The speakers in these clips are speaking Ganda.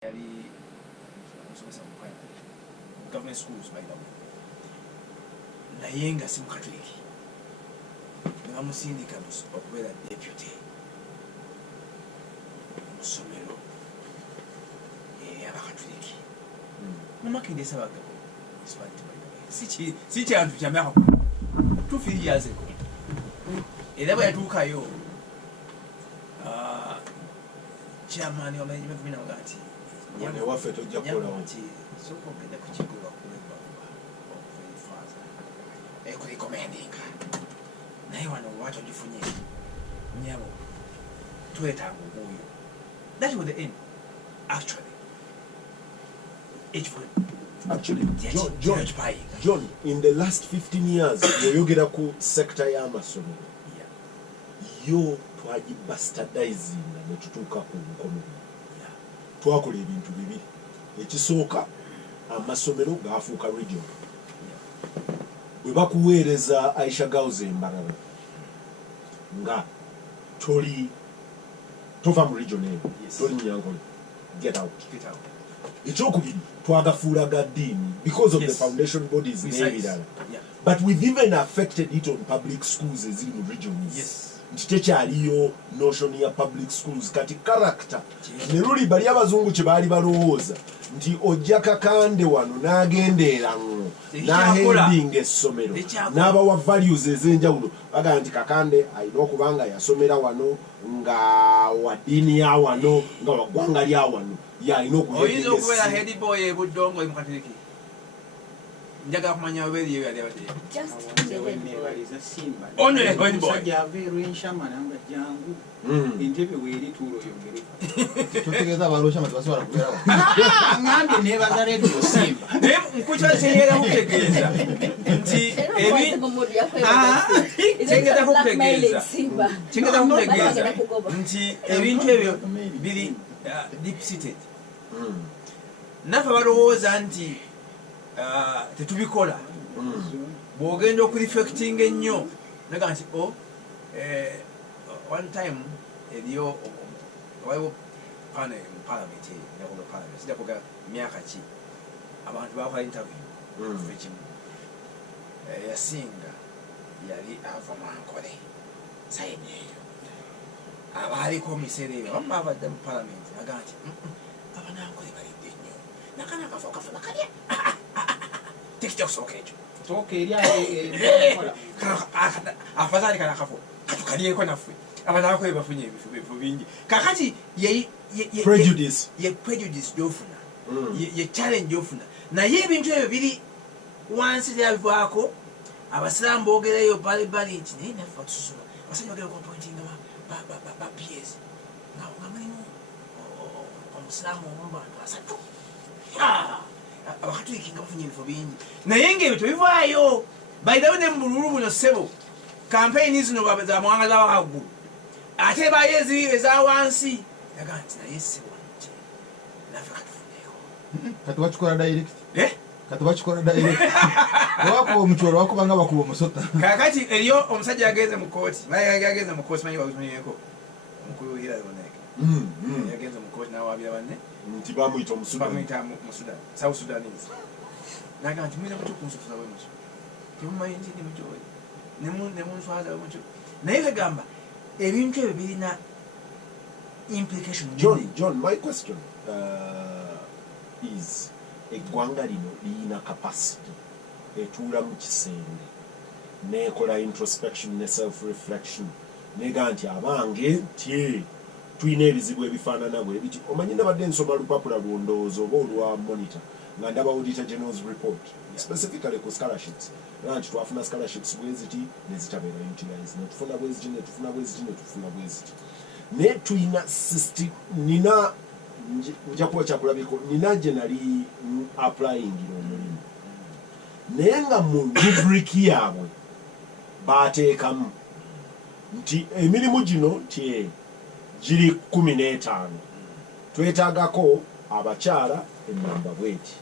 government schools by the way. Nayenga si mukatoliki. Ngamusindika okubeera deputy. Musomero abakatoliki. Mumakinde sabaga Hispanic by the way. Si kyantu kya myaka 2 years ago. Era bwe yatuukayo chairman wa management bina ngati wane waffe tojja kukolawo soko genda kukikola kulemba very fast recommending naye wano watu wajifunye nyabo tuwetanga obuyo. That was the end actually. John, in the last 15 years yoyogera ku sector y'amasomero yo twaji bastardizing ne tutuuka ku nkono. Twakola ebintu bibiri. Ekisooka amasomero gaafuuka region. Bwe bakuweereza Aisha Girls Mbarara nga tova mu region eyo toli Nyankole, get out. Ekyokubiri twagafuula ga ddiini because of the foundation bodies n'ebirala. But we've even affected it on public schools eziri mu regions. Nti tekyaliyo notion ya public schools kati character ne luli bali abazungu kye baali balowooza nti ojja Kakande wano n'agendeera ngo n'ahendinga essomero n'abawa values ez'enjawulo bagamba nti Kakande alina okubanga yasomera wano nga wa ddiini ya wano nga wa ggwanga lya wano yalina oyinza okubeera head boy e Buddongo Mukatoliki. Njaga kumanya oberi yewe ali abadde omusajja aveeru enshama nanga jangu entebe weeri tuulo yongere tutegeeza abalosha basobola kubeerawo ngambye neebaza redio Simba naye nkukiba kyeyeera kutegeeza nti kyengeza kutegeeza nti ebintu ebyo biri deep seated. Naffe balowooza nti tetubikola. Bwogenda okureflecting ennyo naga nti one time eriyo waliwo panel mu parliament yakola parliament sijja kuga myaka ki abantu bakola interview ekimu yasinga yali ava Mwankole sayidi eyo abaaliko miseera eyo abamu abadde mu parliament naga nti Abanankole balidde nnyo nakana akafo kafa bakalya tekijja kusooka ekyo sooka eri afadhali kana akafo katukalyeko naffe Abanankole bafunye ebifo bingi kakati ye prejudice gyofuna ye challenge gyofuna naye ebintu ebyo biri wansi tebyabivaako. Abasiraamu boogerayo bali nti naye naffe tususula abasajja bagera kupointinga ba PS nga mulimu omusiraamu omu bantu asatu abakatoliki nga bafunye ebifo bingi naye ng'ebyo tebivaayo. Bayidawo ne mu bululu buno ssebo campaign zino za mwanga za waggulu ate bayo eza wansi yaga nti naye ssebo naffe katufuneeko kati bakikola direct kati bakikola direct wakuba omukyolo wakubanga bakuba omusota kakati eriyo omusajja yagenze mu kooti yagenze mu kooti manyi wabifunyeeko omukulu Hillary Onek yagenze mu kooti n'awaabira banne nti bamuyita mu Sudan South Sudanese naga nti mwina mutyo kunsufuza bwe mutyo temumanyi nti ndi mutyo nemunswaza bwe mutyo naye kagamba ebintu ebyo birina implication. John, my question is eggwanga lino liyina capacity etuula mu kisenge nekola introspection ne self reflection nega nti abange nti tuyina ebizibu ebifaanana bwe biti omanyi nabadde nsoma lupapula lwondowooza oba olwa monitor nga ndaba auditor general's report specifically ku scholarships nti twafuna scholarships bweziti nezitabeera utilized netufuna bweziti netufuna bweziti naye tuyina system nina njakuwa kyakulabiko nina gye nali applying omulimu naye nga mu rubric yaabwe baateekamu nti emirimu gino nti giri 15 twetaagako abakyala ennamba bweti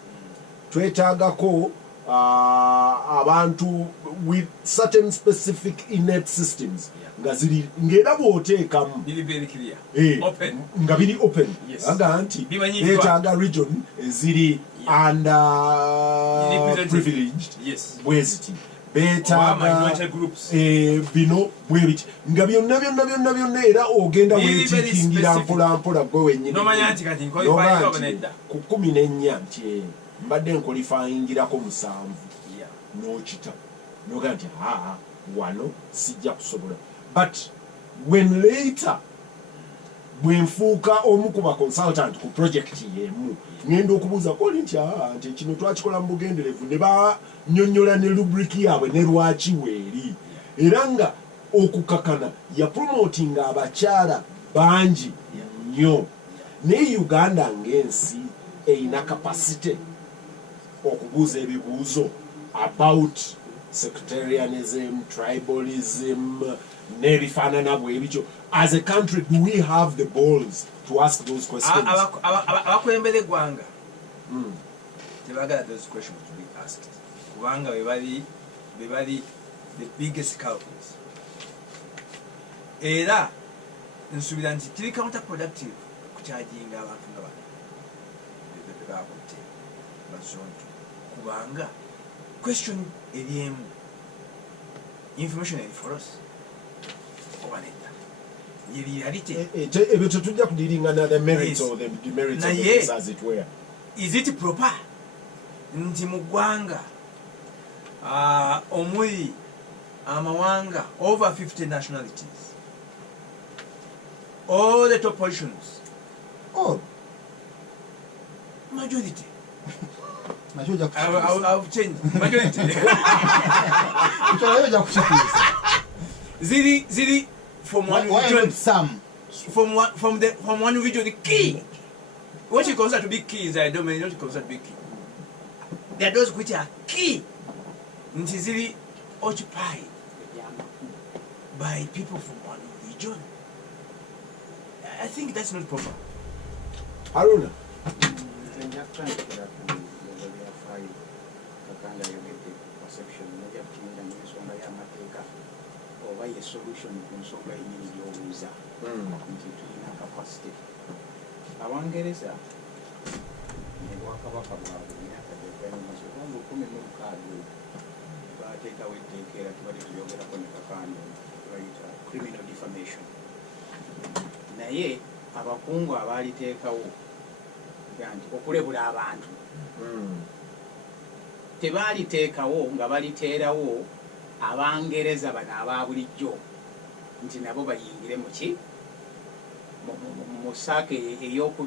twetaagako abantu with certain specific innate systems nga ziri ngera bw'oteekamu nga biri open aga nti beetaaga region eziri under privileged bwe ziti beetaaga bino bwe biti nga byonna era ogenda weetiikingira mpolampola gwe wennyini ku 14 nti mbadde nkolifayingirako 7 n'okita noga nti wano sijja kusobola but when later bwenfuuka omu ku baconsultant ku project yemu ngenda okubuuza koli nti nti kino twakikola mu bugenderevu ne bannyonnyola ne rubriki yaabwe ne lwaki weeri era nga okukakana yapromotinga abakyala bangi nnyo naye Uganda ng'ensi eyina kapasite okubuuza ebibuuzo about sectarianism, tribalism, n'ebifaanana bw'ebityo. As a country, do we have the balls to ask those questions? Abakulembere gwanga tebagala those questions to be asked kubanga bebali the biggest culprits era nsubira nti kiri counterproductive kukyajinga abantu nga bakutte basonto kubanga question eriemu information for us obanedda ebyo tetujja kudiringana the merits or the demerits of this as it were. Is it proper nti mu ggwanga omuli amawanga over 50 nationalities, all the top positions, majority I've changed majority ziri from one region, from one region, the key. What you consider to be key is I don't mean what you consider to be key. There are those which are key. Ntiziri occupied by people from one region. I think that's not proper. Haruna. Oba ye solution ku nsonga yennyini gy'obuuza nti tulina capacity. Abangereza ne bwakabaka bwabwe emyaka gy'eganyuma kitundu 16 baateekawo etteeka era tubadde tulyogerako ne kakando bayita criminal defamation. Naye abakungu abaaliteekawo nti okulebula abantu tebaaliteekawo nga baliteerawo Abangereza bano aba bulijjo nti nabo bayingire mu ki mu saake ey'okuba